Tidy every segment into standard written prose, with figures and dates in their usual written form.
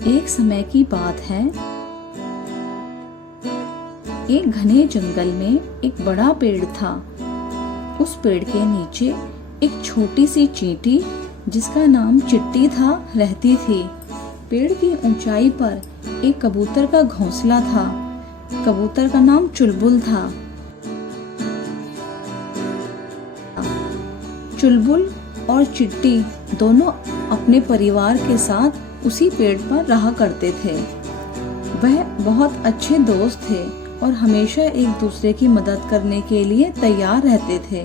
एक समय की बात है, एक घने जंगल में एक बड़ा पेड़ था। उस पेड़ के नीचे एक छोटी सी चींटी जिसका नाम चिट्टी था रहती थी। पेड़ की ऊंचाई पर एक कबूतर का घोंसला था। कबूतर का नाम चुलबुल था। चुलबुल और चिट्टी दोनों अपने परिवार के साथ उसी पेड़ पर रहा करते थे। वह बहुत अच्छे दोस्त थे और हमेशा एक दूसरे की मदद करने के लिए तैयार रहते थे।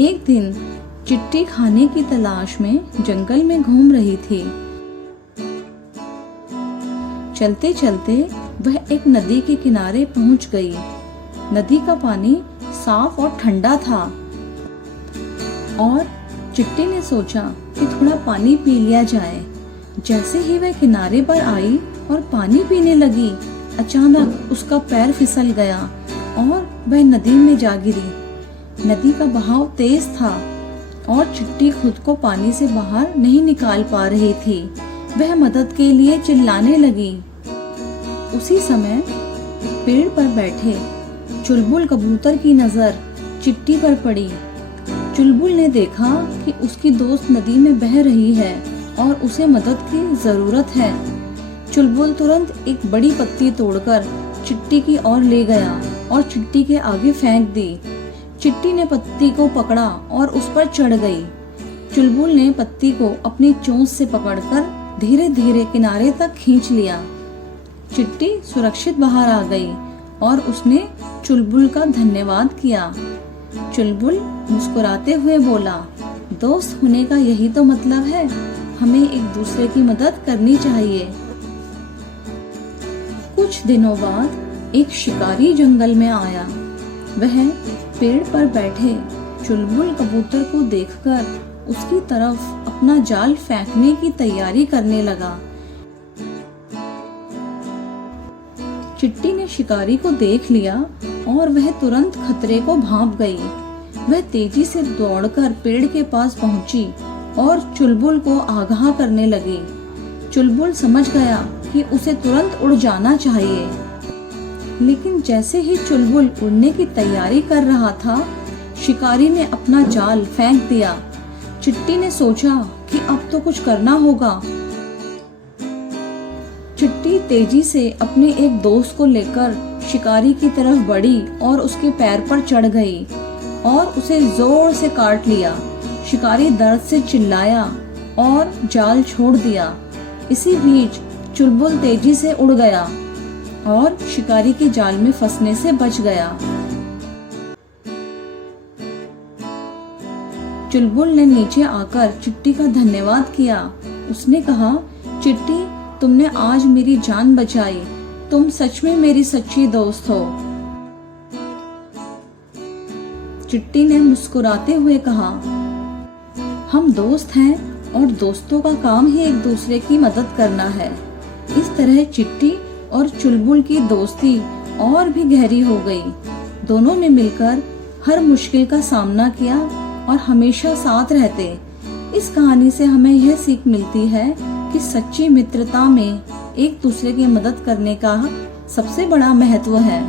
एक दिन चिट्टी खाने की तलाश में जंगल में घूम रही थी। चलते चलते वह एक नदी के किनारे पहुंच गई। नदी का पानी साफ और ठंडा था और चिट्टी ने सोचा कि थोड़ा पानी पी लिया जाए। जैसे ही वह किनारे पर आई और पानी पीने लगी, अचानक उसका पैर फिसल गया और वह नदी में जा गिरी। नदी का बहाव तेज था और चिट्टी खुद को पानी से बाहर नहीं निकाल पा रही थी। वह मदद के लिए चिल्लाने लगी। उसी समय पेड़ पर बैठे चुलबुल कबूतर की नजर चिट्टी पर पड़ी। चुलबुल ने देखा कि उसकी दोस्त नदी में बह रही है और उसे मदद की जरूरत है। चुलबुल तुरंत एक बड़ी पत्ती तोड़कर चिट्टी की ओर ले गया और चिट्टी के आगे फेंक दी। चिट्टी ने पत्ती को पकड़ा और उस पर चढ़ गई। चुलबुल ने पत्ती को अपनी चोंच से पकड़कर धीरे धीरे किनारे तक खींच लिया। चिट्टी सुरक्षित बाहर आ गई और उसने चुलबुल का धन्यवाद किया। चुलबुल मुस्कुराते हुए बोला, दोस्त होने का यही तो मतलब है, हमें एक दूसरे की मदद करनी चाहिए। कुछ दिनों बाद एक शिकारी जंगल में आया। वह पेड़ पर बैठे चुलबुल कबूतर को देखकर उसकी तरफ अपना जाल फेंकने की तैयारी करने लगा। चिट्टी ने शिकारी को देख लिया और वह तुरंत खतरे को भांप गई। वह तेजी से दौड़कर पेड़ के पास पहुंची और चुलबुल को आगाह करने लगी। चुलबुल समझ गया कि उसे तुरंत उड़ जाना चाहिए, लेकिन जैसे ही चुलबुल उड़ने की तैयारी कर रहा था, शिकारी ने अपना जाल फेंक दिया। चिट्टी ने सोचा कि अब तो कुछ करना होगा। चिट्टी तेजी से अपने एक दोस्त को लेकर शिकारी की तरफ बढ़ी और उसके पैर पर चढ़ गई और उसे जोर से काट लिया। शिकारी दर्द से चिल्लाया और जाल छोड़ दिया। इसी बीच चुलबुल तेजी से उड़ गया और शिकारी के जाल में फंसने से बच गया। चुलबुल ने नीचे आकर चिट्टी का धन्यवाद किया। उसने कहा, चिट्टी, तुमने आज मेरी जान बचाई। तुम सच में मेरी सच्ची दोस्त हो। चिट्टी ने मुस्कुराते हुए कहा, हम दोस्त हैं और दोस्तों का काम ही एक दूसरे की मदद करना है। इस तरह चिट्टी और चुलबुल की दोस्ती और भी गहरी हो गई। दोनों ने मिलकर हर मुश्किल का सामना किया और हमेशा साथ रहते। इस कहानी से हमें यह सीख मिलती है कि सच्ची मित्रता में एक दूसरे की मदद करने का सबसे बड़ा महत्व है।